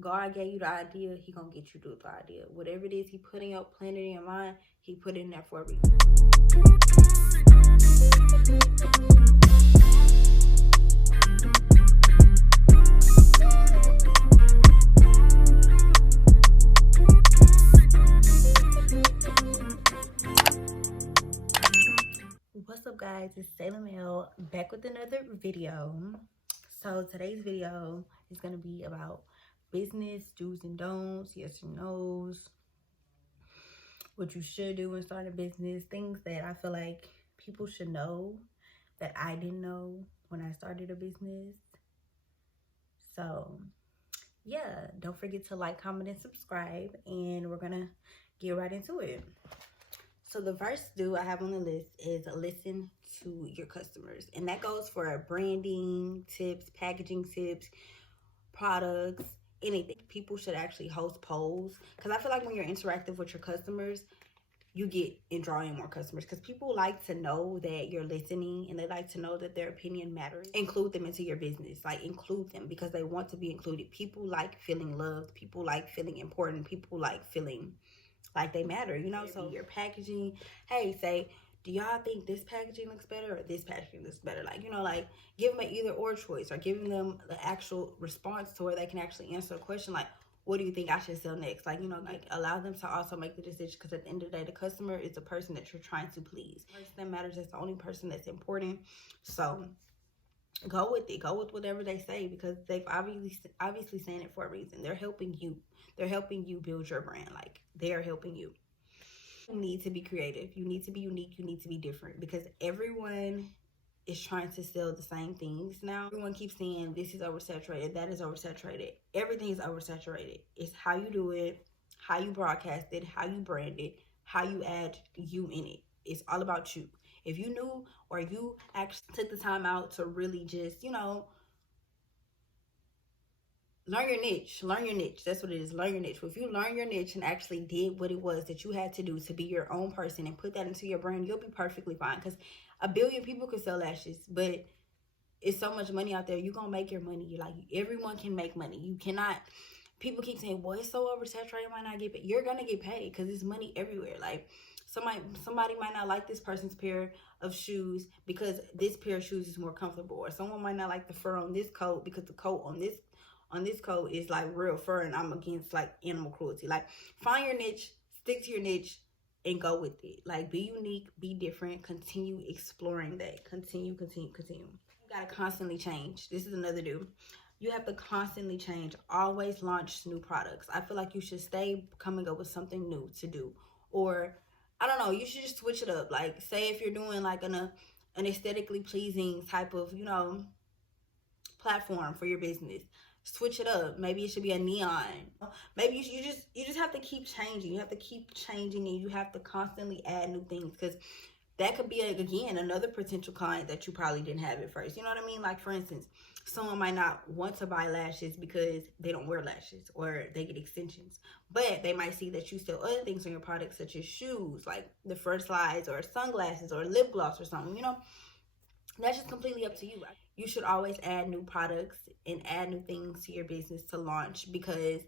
God gave you the idea, he gonna get you to do the idea. Whatever it is he put in your planet in your mind, he put it in there for a reason. What's up, guys? It's Selah Mel back with another video. So today's video is going to be about business do's and don'ts, yes and no's, what you should do when starting a business, things that I feel like people should know that I didn't know when I started a business. So yeah, don't forget to like, comment, and subscribe, and we're gonna get right into it. So the first do I have on the list is listen to your customers. And that goes for branding tips, packaging tips, products, anything. People should actually host polls. Because I feel like when you're interactive with your customers, you get and draw in more customers. Because people like to know that you're listening, and they like to know that their opinion matters. Include them into your business. Like, include them because they want to be included. People like feeling loved. People like feeling important. People like feeling like they matter, you know. So your packaging, hey, say, do y'all think this packaging looks better or this packaging looks better? Like, you know, like give them an either or choice, or giving them the actual response to where they can actually answer a question like, what do you think I should sell next? Like, you know, like allow them to also make the decision, because at the end of the day, the customer is the person that you're trying to please. The person that matters, that's the only person that's important. So go with it. Go with whatever they say, because they've obviously saying it for a reason. They're helping you. They're helping you build your brand. Like, they're helping you. You need to be creative. You need to be unique. You need to be different, because everyone is trying to sell the same things now. Everyone keeps saying this is oversaturated, that is oversaturated. Everything is oversaturated. It's how you do it, how you broadcast it, how you brand it, how you add you in it. It's all about you. If you knew, or you actually took the time out to really just, you know, learn your niche. That's what it is. Learn your niche. If you learn your niche and actually did what it was that you had to do to be your own person and put that into your brand, you'll be perfectly fine. Because a billion people could sell lashes, but it's so much money out there. You're gonna make your money. You're like, everyone can make money. You cannot. People keep saying, well, it's so oversaturated, might not get paid. You're gonna get paid, because there's money everywhere. Like, somebody might not like this person's pair of shoes because this pair of shoes is more comfortable, or someone might not like the fur on this coat because the coat on this coat is like real fur, and I'm against like animal cruelty. Like, find your niche, stick to your niche, and go with it. Like, be unique, be different, continue exploring that. Continue. You gotta constantly change. This is another do. You have to constantly change. Always launch new products. I feel like you should stay coming up with something new to do. Or, I don't know, you should just switch it up. Like, say if you're doing like an aesthetically pleasing type of, you know, platform for your business, switch it up. Maybe it should be a neon. Maybe you just have to keep changing. You have to keep changing, and you have to constantly add new things, because that could be, again, another potential client that you probably didn't have at first. You know what I mean? Like, for instance, someone might not want to buy lashes because they don't wear lashes, or they get extensions, but they might see that you sell other things on your product, such as shoes, like the first slides, or sunglasses, or lip gloss, or something. You know, that's just completely up to you. You should always add new products and add new things to your business to launch, because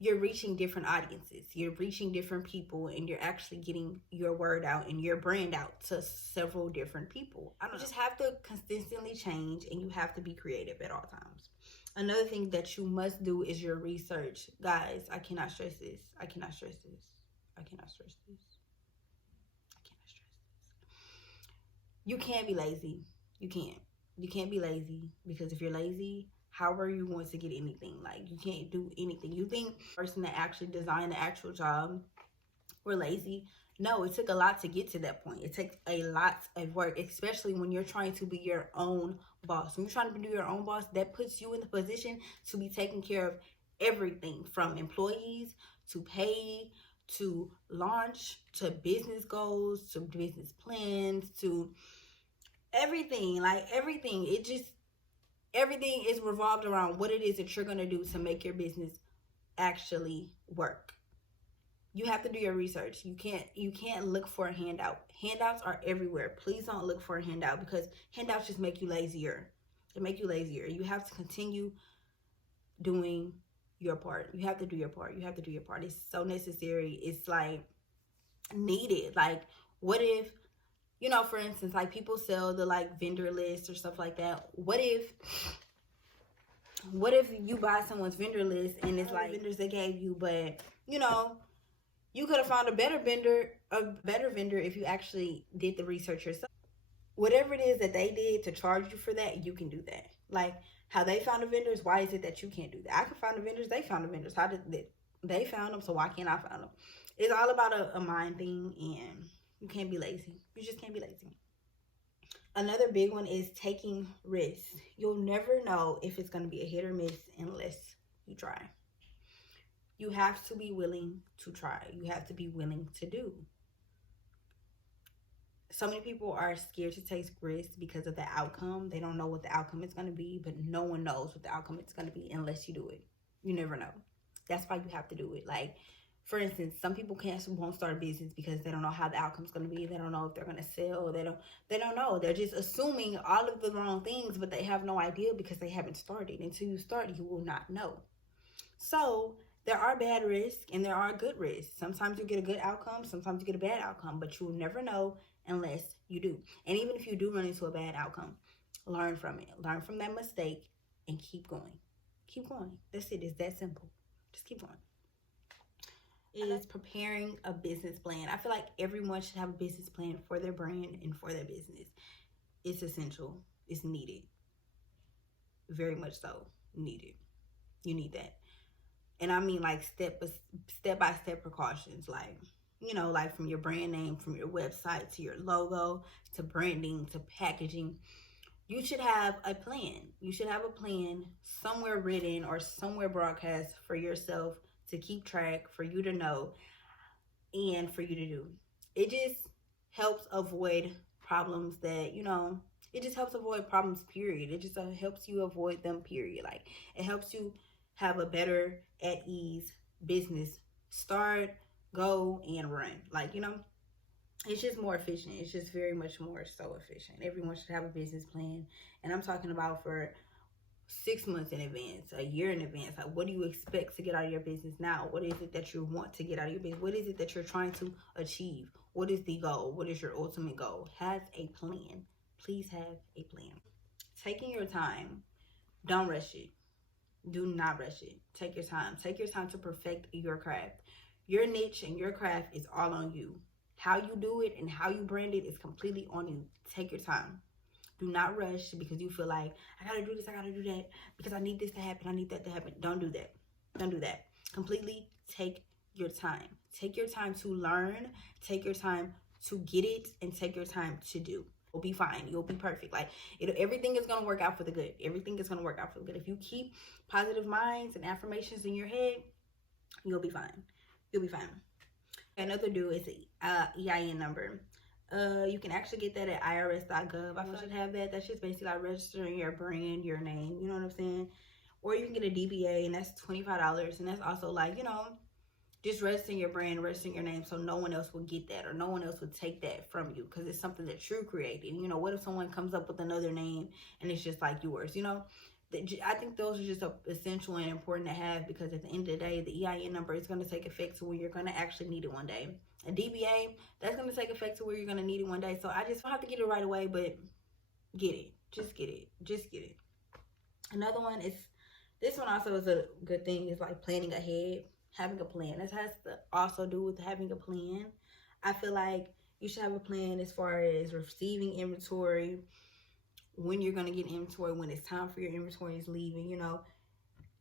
you're reaching different audiences, you're reaching different people, and you're actually getting your word out and your brand out to several different people. You just have to consistently change, and you have to be creative at all times. Another thing that you must do is your research. Guys, I cannot stress this. You can't be lazy. You can't be lazy, because if you're lazy, how are you going to get anything? Like, you can't do anything. You think the person that actually designed the actual job were lazy? No, it took a lot to get to that point. It takes a lot of work, especially when you're trying to be your own boss. When you're trying to be your own boss, that puts you in the position to be taking care of everything, from employees to pay to launch to business goals to business plans to everything. Like, everything is revolved around what it is that you're going to do to make your business actually work. You have to do your research. You can't look for a handout. Handouts are everywhere. Please don't look for a handout, because handouts just make you lazier. They make you lazier. You have to continue doing your part. You have to do your part. You have to do your part. It's so necessary. It's like needed. Like, what if, you know, for instance, like people sell the like vendor list or stuff like that. What if you buy someone's vendor list and it's like vendors they gave you, but you know, you could have found a better vendor if you actually did the research yourself. Whatever it is that they did to charge you for that, you can do that. Like how they found the vendors, why is it that you can't do that? I can find the vendors, they found the vendors. How did they found them, so why can't I find them? It's all about a mind thing, and you can't be lazy. You just can't be lazy. Another big one is taking risks. You'll never know if it's going to be a hit or miss unless you try. You have to be willing to try. You have to be willing to do. So many people are scared to take risks because of the outcome. They don't know what the outcome is going to be, but no one knows what the outcome is going to be unless you do it. You never know. That's why you have to do it. Like, for instance, some people won't start a business because they don't know how the outcome's going to be. They don't know if they're going to sell. They don't know. They're just assuming all of the wrong things, but they have no idea because they haven't started. Until you start, you will not know. So there are bad risks and there are good risks. Sometimes you get a good outcome. Sometimes you get a bad outcome, but you will never know unless you do. And even if you do run into a bad outcome, learn from it. Learn from that mistake and keep going. Keep going. That's it. It's that simple. Just keep going. Is preparing a business plan. I feel like everyone should have a business plan for their brand and for their business. It's essential. It's needed. Very much so needed. You need that. And I mean like step by step precautions, like, you know, like from your brand name, from your website to your logo, to branding, to packaging. You should have a plan. You should have a plan somewhere written or somewhere broadcast for yourself to keep track, for you to know, and for you to do. It just helps avoid problems that, you know, it just helps avoid problems, period. It just helps you avoid them, period. Like, it helps you have a better, at ease business start, go, and run. Like, you know, it's just more efficient. It's just very much more so efficient. Everyone should have a business plan. And I'm talking about for 6 months in advance, a year in advance. Like, what do you expect to get out of your business now? What is it that you want to get out of your business? What is it that you're trying to achieve? What is the goal? What is your ultimate goal? Have a plan. Please have a plan. Taking your time. Don't rush it. Do not rush it. Take your time. Take your time to perfect your craft. Your niche and your craft is all on you. How you do it and how you brand it is completely on you. Take your time. Do not rush because you feel like, I gotta do this, I gotta do that, because I need this to happen, I need that to happen. Don't do that. Don't do that. Completely take your time. Take your time to learn. Take your time to get it, and take your time to do. You'll be fine. You'll be perfect. Like, everything is gonna work out for the good. Everything is gonna work out for the good. If you keep positive minds and affirmations in your head, you'll be fine. You'll be fine. Another do is EIN number. You can actually get that at irs.gov. I feel like you should have that. That's just basically like registering your brand, your name, you know what I'm saying? Or you can get a DBA, and that's $25. And that's also like, you know, just registering your brand, registering your name, so no one else will get that or no one else will take that from you because it's something that you're creating. You know, what if someone comes up with another name and it's just like yours, you know? I think those are just essential and important to have, because at the end of the day, the EIN number is going to take effect to when you're going to actually need it one day. A DBA, that's going to take effect to where you're going to need it one day. So I just don't have to get it right away, but get it. Just get it. Just get it. Another one is, this one also is a good thing, is like planning ahead, having a plan. This has to also do with having a plan. I feel like you should have a plan as far as receiving inventory, when you're going to get inventory, when it's time for your inventory is leaving, you know.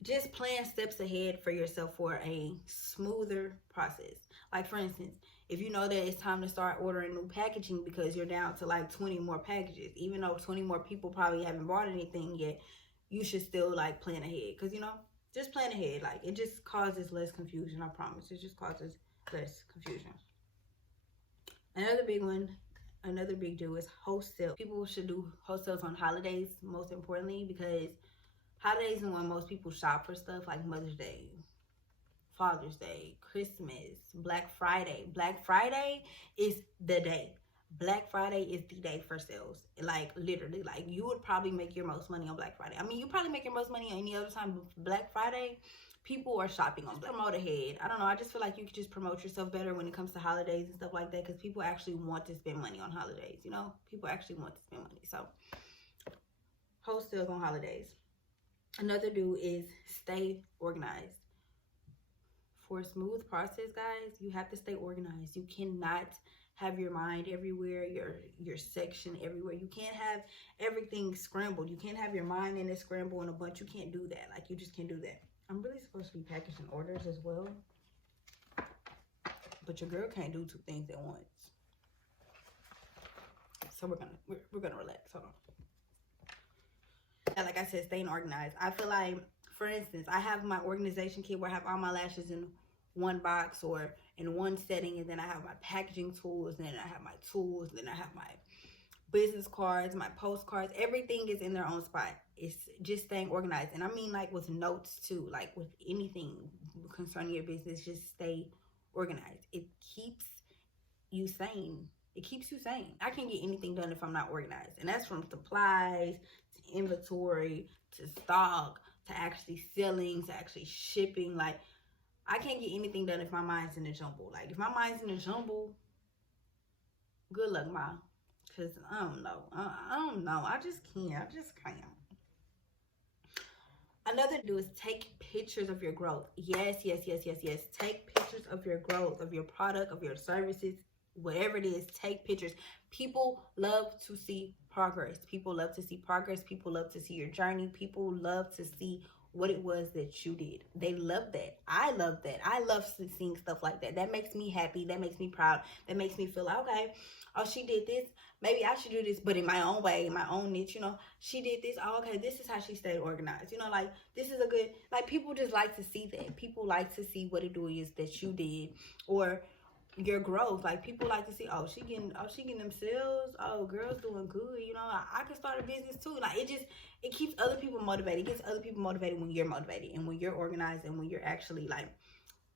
Just plan steps ahead for yourself for a smoother process. Like, for instance, if you know that it's time to start ordering new packaging because you're down to like 20 more packages, even though 20 more people probably haven't bought anything yet, you should still like plan ahead. Because, you know, just plan ahead. Like, it just causes less confusion, I promise. It just causes less confusion. Another big one, another big deal is wholesale. People should do wholesales on holidays, most importantly, because holidays are when most people shop for stuff, like Mother's Day, Father's Day, Christmas, Black Friday. Black Friday is the day. Black Friday is the day for sales. Like, literally, like, you would probably make your most money on Black Friday. I mean, you probably make your most money any other time, but Black Friday, people are shopping on Black. Promote ahead. I don't know. I just feel like you could just promote yourself better when it comes to holidays and stuff like that, because people actually want to spend money on holidays. You know, people actually want to spend money. So post sales on holidays. Another do is stay organized. For a smooth process, guys, you have to stay organized. You cannot have your mind everywhere, your section everywhere. You can't have everything scrambled. You can't have your mind in a scramble and a bunch. You can't do that. Like, you just can't do that. I'm really supposed to be packaging orders as well, but your girl can't do two things at once. So we're gonna relax. Hold on. Like I said, staying organized. I feel like, for instance, I have my organization kit where I have all my lashes in one box or in one setting, and then I have my packaging tools, and then I have my tools, and then I have my business cards, my postcards. Everything is in their own spot. It's just staying organized. And I mean, like, with notes too, like with anything concerning your business, just stay organized. It keeps you sane. It keeps you sane. I can't get anything done if I'm not organized. And that's from supplies to inventory to stock to actually selling to actually shipping. Like, I can't get anything done if my mind's in a jumble. Like, if my mind's in a jumble, good luck, Ma. Because I don't know. I don't know. I just can't. Another do is take pictures of your growth. Yes. Take pictures of your growth, of your product, of your services, whatever it is. Take pictures. People love to see progress. People love to see progress. People love to see your journey. People love to see what it was that you did. They love that. I love that. I love seeing stuff like that. That makes me happy. That makes me proud. That makes me feel, okay, oh, she did this. Maybe I should do this, but in my own way, in my own niche, you know. She did this. Oh, okay, this is how she stayed organized. You know, like, this is a good, like, people just like to see that. People like to see what it is that you did, or your growth. Like, people like to see, oh, she getting them sales. Oh, girl's doing good. You know, I can start a business too. Like, it keeps other people motivated. It gets other people motivated when you're motivated and when you're organized and when you're actually, like,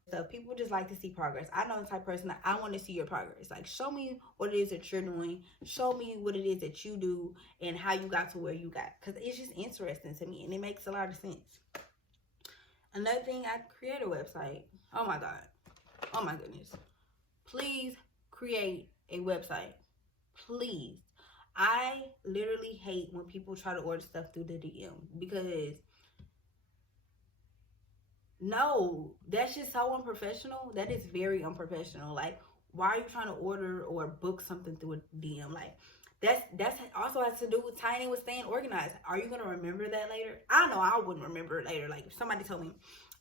so people just like to see progress. I know the type of person that I want to see your progress. Like, show me what it is that you're doing. Show me what it is that you do and how you got to where you got. Because it's just interesting to me and it makes a lot of sense. Another thing, I create a website. Oh my God. Oh my goodness. Please create a website. Please. I literally hate when people try to order stuff through the DM, because no, that's just so unprofessional. That is very unprofessional. Like, why are you trying to order or book something through a DM? Like, that's also has to do with tying in with staying organized. Are you gonna remember that later? I know I wouldn't remember it later. Like, if somebody told me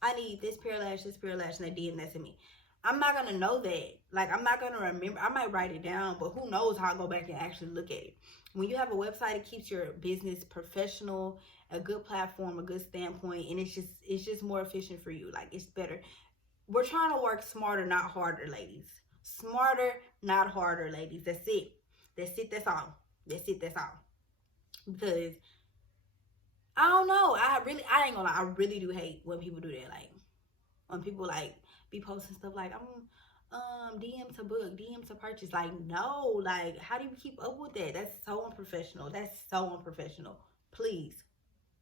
I need this pair of lash, and they DM that to me, I'm not gonna know that. Like, I'm not gonna remember. I might write it down, but who knows how I'll go back and actually look at it. When you have a website, it keeps your business professional, a good platform, a good standpoint, and it's just more efficient for you. Like, it's better. We're trying to work smarter, not harder, ladies. Smarter, not harder, ladies. That's it. That's all. That's all. Because I don't know. I ain't gonna lie. I really do hate when people do that. Like, when people, like, be posting stuff like, I'm DM to book, DM to purchase. Like, no, like, how do you keep up with that? That's so unprofessional. Please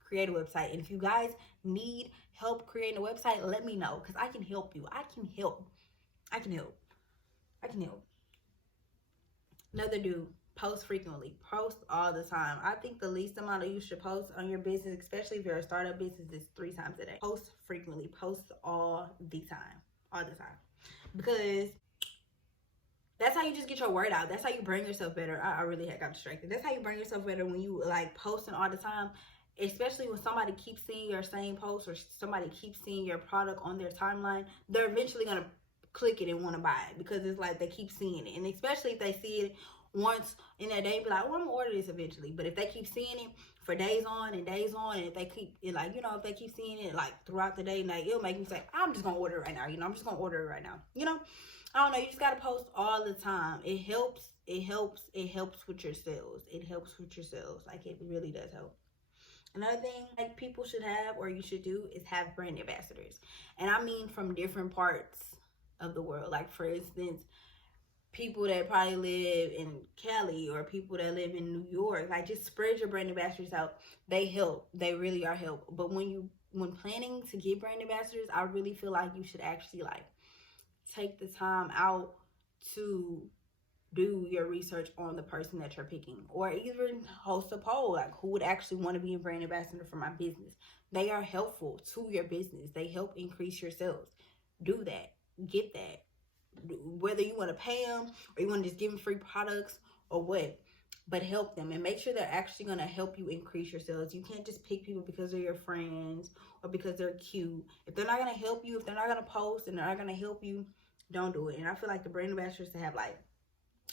create a website. And if you guys need help creating a website, let me know, because I can help you. I can help. Another do, post frequently. Post all the time. I think the least amount of you should post on your business, especially if you're a startup business, is 3 times a day. Post frequently. Post all the time. Because that's how you just get your word out. That's how you bring yourself better. I really got distracted. That's how you bring yourself better, when you, like, posting all the time. Especially when somebody keeps seeing your same post, or somebody keeps seeing your product on their timeline, they're eventually going to click it and want to buy it, because it's like they keep seeing it. And especially if they see it once in a day, be like, oh, I'm gonna order this eventually. But if they keep seeing it for days on, and if they keep it, like, you know, if they keep seeing it like throughout the day, like, it'll make me say, I'm just gonna order it right now. You know, I'm just gonna order it right now. You know, I don't know. You just gotta post all the time. It helps with your sales. Like, it really does help. Another thing, like, people should have, or you should do, is have brand ambassadors. And I mean from different parts of the world. Like, for instance, people that probably live in Cali, or people that live in New York. Like, just spread your brand ambassadors out. They help. They really are help. But when you when planning to get brand ambassadors, I really feel like you should actually like take the time out to do your research on the person that you're picking, or even host a poll like who would actually want to be a brand ambassador for my business. They are helpful to your business. They help increase your sales. Do that. Get that. Whether you want to pay them or you want to just give them free products or what, but help them and make sure they're actually going to help you increase your sales. You can't just pick people because they're your friends or because they're cute. If they're not going to help you, if they're not going to post and they're not going to help you, don't do it. And I feel like the brand ambassadors to have like,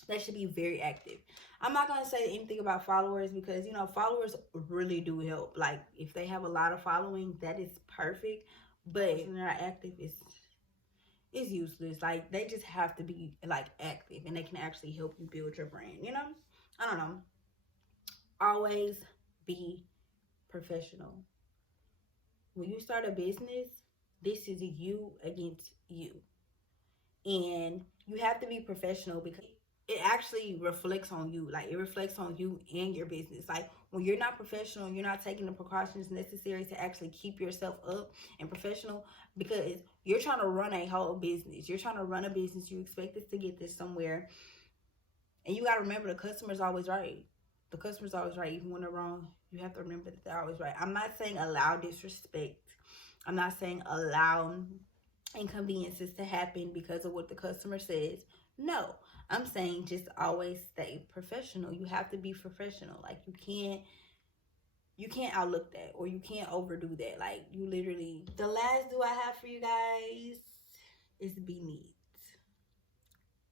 they should be very active. I'm not going to say anything about followers because, you know, followers really do help. Like, if they have a lot of following, that is perfect. But if they're not active, it's useless. Like, they just have to be, like, active. And they can actually help you build your brand, you know? I don't know. Always be professional. When you start a business, this is you against you. And you have to be professional because it actually reflects on you. Like, it reflects on you and your business. Like, when you're not professional, you're not taking the precautions necessary to actually keep yourself up and professional, because you're trying to run a whole business. You're trying to run a business. You expect this to get this somewhere. And you got to remember, the customer's always right. The customer's always right. Even when they're wrong, you have to remember that they're always right. I'm not saying allow disrespect. I'm not saying allow inconveniences to happen because of what the customer says. No, I'm saying just always stay professional. You have to be professional. Like, you can't outlook that, or you can't overdo that. Like, you literally, the last do I have for you guys is be neat.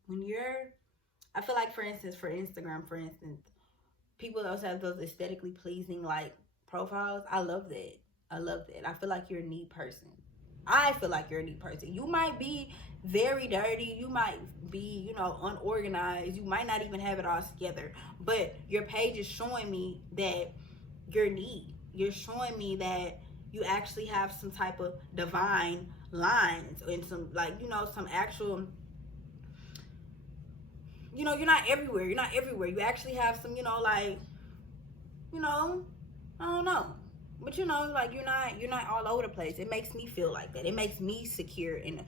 When I feel like, for instance, for Instagram, for instance, people also have those aesthetically pleasing like profiles. I love that. I feel like you're a neat person. I feel like you're a neat person. You might be very dirty. You might be, you know, unorganized. You might not even have it all together. But your page is showing me that you're neat. You're showing me that you actually have some type of divine lines and some, like, you know, some actual, you know, you're not everywhere. You actually have some, you know, like, you know, I don't know. But, you know, like, you're not all over the place. It makes me feel like that. It makes me secure in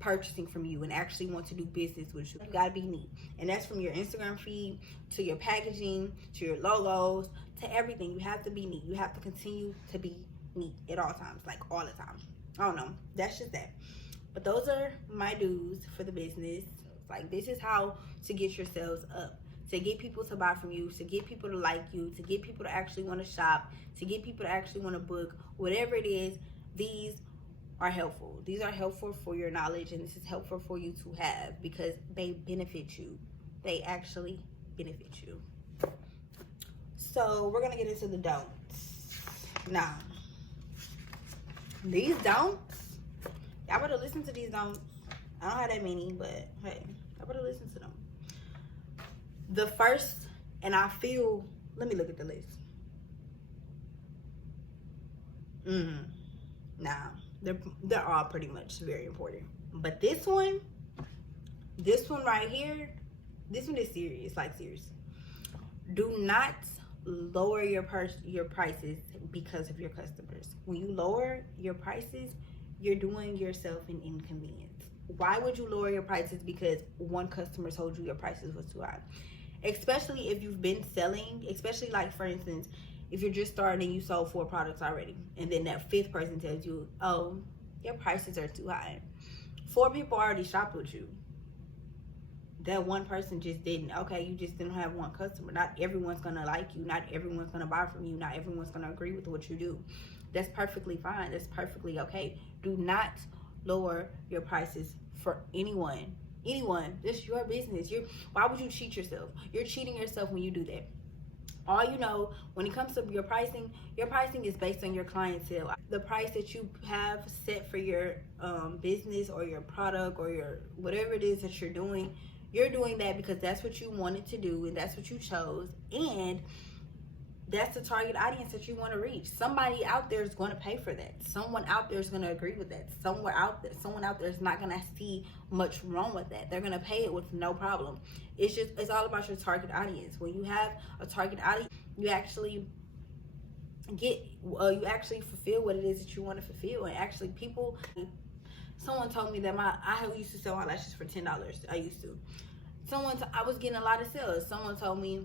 purchasing from you and actually want to do business with you. You gotta be neat. And that's from your Instagram feed to your packaging to your logos to everything. You have to be neat. You have to continue to be neat at all times, like all the time. I don't know. That's just that. But those are my dues for the business. Like, this is how to get yourselves up, to get people to buy from you, to get people to like you, to get people to actually want to shop, to get people to actually want to book, whatever it is. These are helpful. These are helpful for your knowledge, and this is helpful for you to have because they benefit you. They actually benefit you. So we're going to get into the don'ts. Now, these don'ts, y'all better listen to these don'ts. I don't have that many, but hey, I better listen to them. The first, and I feel, let me look at the list. Now, they're all pretty much very important. But this one right here, this one is serious, like serious. Do not lower your prices because of your customers. When you lower your prices, you're doing yourself an inconvenience. Why would you lower your prices because one customer told you your prices was too high? Especially if you've been selling, especially like, for instance, if you're just starting and you sold 4 products already, and then that 5th person tells you, oh, your prices are too high. 4 people already shopped with you. That one person just didn't. Okay, you just didn't have one customer. Not everyone's gonna like you. Not everyone's gonna buy from you. Not everyone's gonna agree with what you do. That's perfectly fine. That's perfectly okay. Do not lower your prices for anyone. This is your business. Why would you cheat yourself? You're cheating yourself when you do that. All you know, when it comes to your pricing is based on your clientele. The price that you have set for your business or your product or your whatever it is that you're doing that because that's what you wanted to do and that's what you chose, and that's the target audience that you want to reach. Somebody out there is going to pay for that. Someone out there is going to agree with that. Someone out there is not going to see much wrong with that. They're going to pay it with no problem. It's all about your target audience. When you have a target audience, you actually you actually fulfill what it is that you want to fulfill. And actually, someone told me that I used to sell my lashes for $10. I used to. I was getting a lot of sales. Someone told me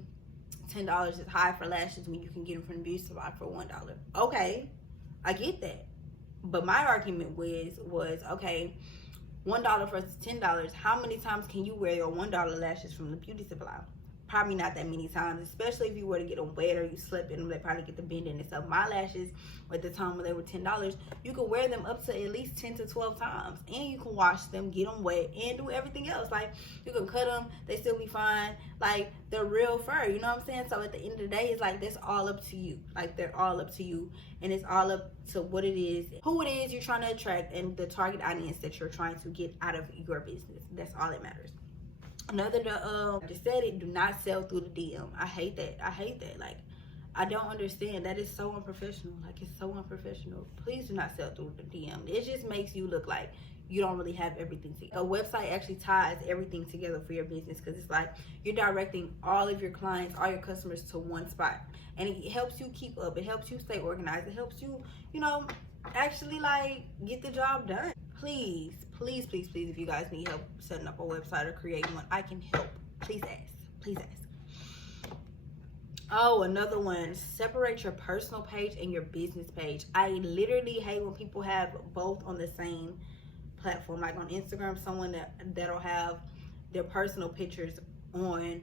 $10 is high for lashes when you can get them from the beauty supply for $1. Okay, I get that. But my argument was okay, $1 versus $10. How many times can you wear your $1 lashes from the beauty supply? Probably not that many times, especially if you were to get them wet or you slip in them, they probably get the bend in and stuff. My lashes, at the time when they were $10, you can wear them up to at least 10 to 12 times, and you can wash them, get them wet, and do everything else. Like, you can cut them, they still be fine. Like, they're real fur, you know what I'm saying? So at the end of the day, it's like, that's all up to you. Like, they're all up to you, and it's all up to what it is, who it is you're trying to attract, and the target audience that you're trying to get out of your business. That's all that matters. Another, just said it, do not sell through the DM. I hate that. Like, I don't understand. That is so unprofessional. Like, it's so unprofessional. Please do not sell through the DM. It just makes you look like you don't really have everything together. A website actually ties everything together for your business, because it's like you're directing all of your clients, all your customers to one spot. And it helps you keep up. It helps you stay organized. It helps you, actually, like, get the job done. Please, if you guys need help setting up a website or creating one, I can help. Please ask. Oh, another one, separate your personal page and your business page. I literally hate when people have both on the same platform. Like on Instagram, someone that'll have their personal pictures on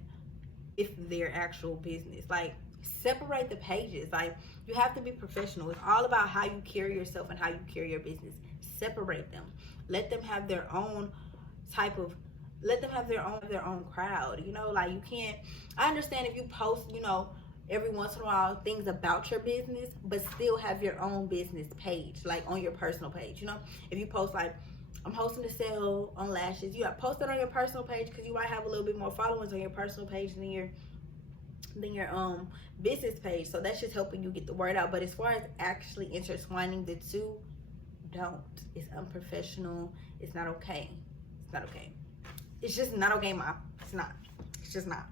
if their actual business. Like, separate the pages. Like, you have to be professional. It's all about how you carry yourself and how you carry your business. Separate them. Let them have their own crowd. Like, you can't, I understand if you post, every once in a while things about your business, but still have your own business page, like on your personal page. If you post like, I'm hosting a sale on lashes, you have post it on your personal page, because you might have a little bit more followers on your personal page than your business page. So that's just helping you get the word out. But as far as actually intertwining the two, don't. It's unprofessional. It's not okay. It's just not okay, Mom. It's just not.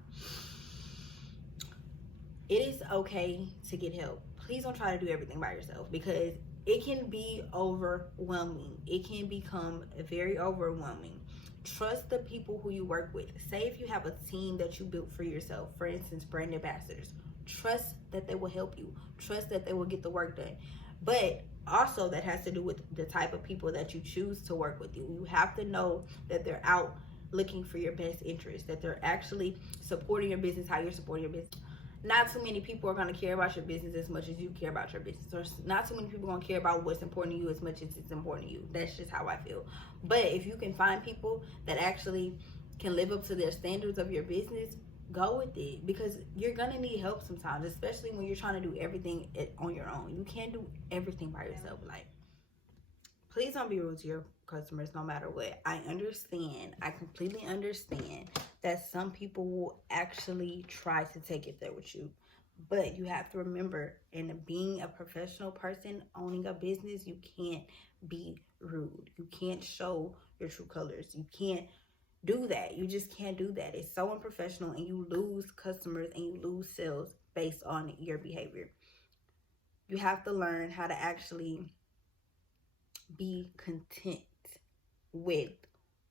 It is okay to get help. Please don't try to do everything by yourself, because it can be overwhelming. It can become very overwhelming. Trust the people who you work with. Say if you have a team that you built for yourself, for instance, brand ambassadors, trust that they will help you. Trust that they will get the work done. But also, that has to do with the type of people that you choose to work with you. You have to know that they're out looking for your best interest, that they're actually supporting your business how you're supporting your business. Not too many people are going to care about your business as much as you care about your business. Or not too many people are going to care about what's important to you as much as it's important to you. That's just how I feel. But if you can find people that actually can live up to their standards of your business, go with it, because you're going to need help sometimes, especially when you're trying to do everything on your own. You can't do everything by yourself. Like, please don't be rude to your customers no matter what. I completely understand that some people will actually try to take it there with you. But you have to remember, in being a professional person owning a business, you can't be rude. You can't show your true colors. You can't do that. You just can't do that. It's so unprofessional, and you lose customers and you lose sales based on your behavior. You have to learn how to actually be content with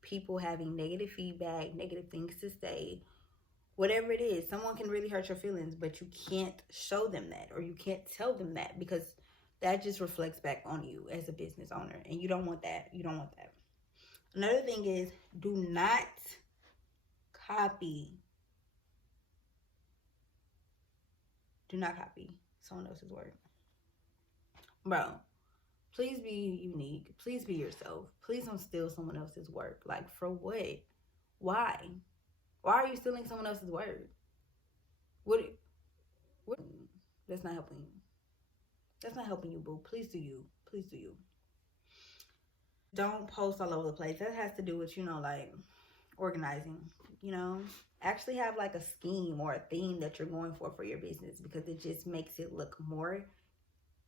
people having negative feedback, negative things to say, whatever it is. Someone can really hurt your feelings, but you can't show them that, or you can't tell them that, because that just reflects back on you as a business owner, and you don't want that. Another thing is, do not copy someone else's work. Bro, please be unique. Please be yourself. Please don't steal someone else's work. Like, for what? Why are you stealing someone else's work? What? That's not helping you, boo. Please do you. Don't post all over the place. That has to do with, like, organizing, Actually have, like, a scheme or a theme that you're going for your business, because it just makes it look more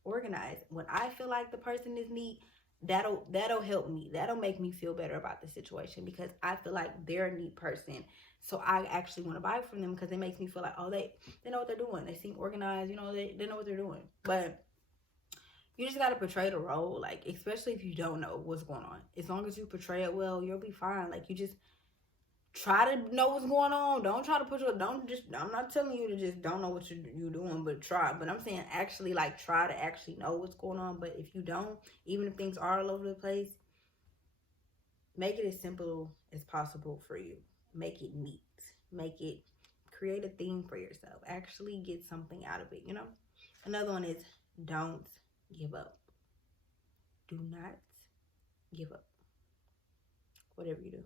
organized. When I feel like the person is neat, that'll help me. That'll make me feel better about the situation, because I feel like they're a neat person. So I actually want to buy from them because it makes me feel like, oh, they know what they're doing. They seem organized, you know, they know what they're doing. But you just gotta portray the role, like, especially if you don't know what's going on. As long as you portray it well, you'll be fine. Like, you just try to know what's going on. Don't try to put your, don't just, I'm not telling you to just don't know what you're doing, but try. But I'm saying actually, like, try to actually know what's going on. But if you don't, even if things are all over the place, make it as simple as possible for you. Make it neat. Make it, create a theme for yourself. Actually get something out of it, you know? Another one is don't give up. Do not give up. Whatever you do.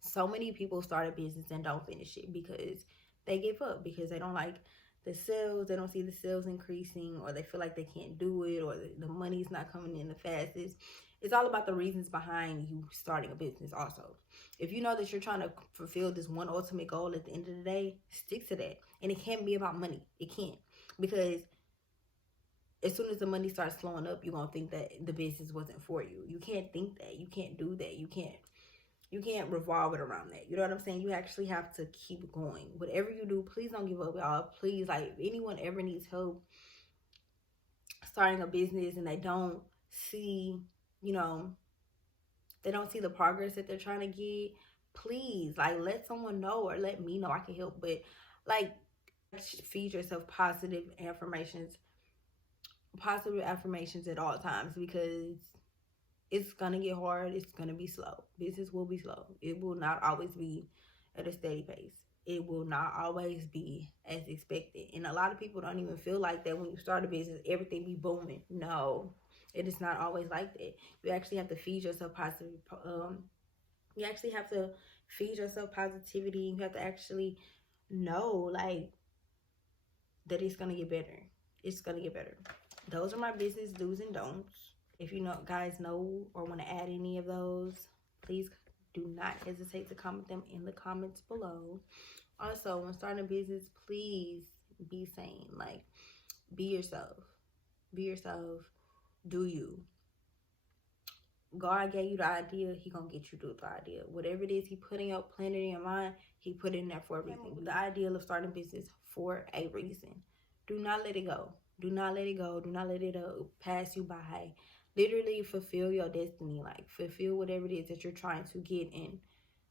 So many people start a business and don't finish it because they give up, because they don't like the sales. They don't see the sales increasing, or they feel like they can't do it, or the money's not coming in the fastest. It's all about the reasons behind you starting a business also. If you know that you're trying to fulfill this one ultimate goal at the end of the day, stick to that. And it can't be about money. It can't. Because as soon as the money starts flowing up, you're going to think that the business wasn't for you. You can't think that. You can't do that. You can't revolve it around that. You know what I'm saying? You actually have to keep going. Whatever you do, please don't give up, y'all. Please, like, if anyone ever needs help starting a business and they don't see, you know, they don't see the progress that they're trying to get, please, like, let someone know, or let me know. I can help. But, like, feed yourself positive affirmations at all times, because it's gonna get hard. It's gonna be slow. Business will be slow. It will not always be at a steady pace. It will not always be as expected. And a lot of people don't even feel like that when you start a business, everything be booming. No, it is not always like that. You actually have to feed yourself positive. You actually have to feed yourself positivity. You have to actually know, like, that it's gonna get better. It's gonna get better. Those are my business do's and don'ts. If you guys know or want to add any of those, please do not hesitate to comment them in the comments below. Also, when starting a business, please be sane. Like, be yourself. Be yourself. Do you. God gave you the idea, he gonna get you to do the idea. Whatever it is he put in your planet, in your mind, he put it in there for a reason. The idea of starting a business for a reason. Do not let it go. Do not let it go. Do not let it pass you by. Literally fulfill your destiny. Like, fulfill whatever it is that you're trying to get and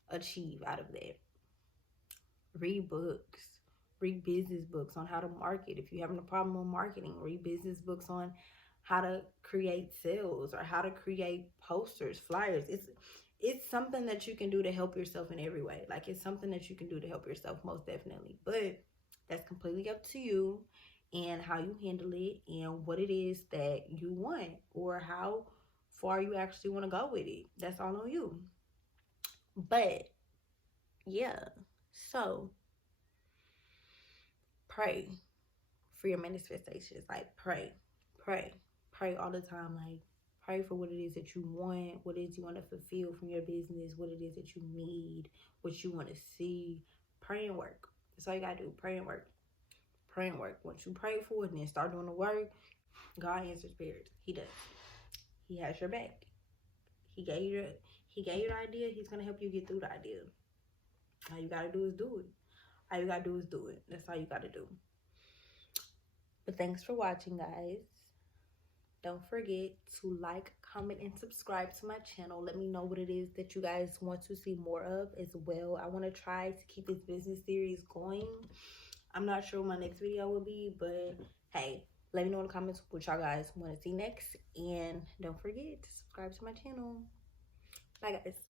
achieve out of that. Read books. Read business books on how to market. If you're having a problem with marketing, read business books on how to create sales, or how to create posters, flyers. It's something that you can do to help yourself in every way. Like, it's something that you can do to help yourself, most definitely. But that's completely up to you, and how you handle it, and what it is that you want, or how far you actually want to go with it. That's all on you. But yeah, so pray for your manifestations. Like, pray all the time. Like, pray for what it is that you want, what it is you want to fulfill from your business, what it is that you need, what you want to see. Pray and work. That's all you gotta do. Pray and work. Pray and work. Once you pray for it and then start doing the work, God answers prayers. He does. He has your back. He gave you the idea. He's gonna help you get through the idea. All you gotta do is do it. All you gotta do is do it. That's all you gotta do. But thanks for watching, guys. Don't forget to like, comment, and subscribe to my channel. Let me know what it is that you guys want to see more of as well. I want to try to keep this business series going. I'm not sure what my next video will be, but hey, let me know in the comments what y'all guys want to see next. And don't forget to subscribe to my channel. Bye, guys.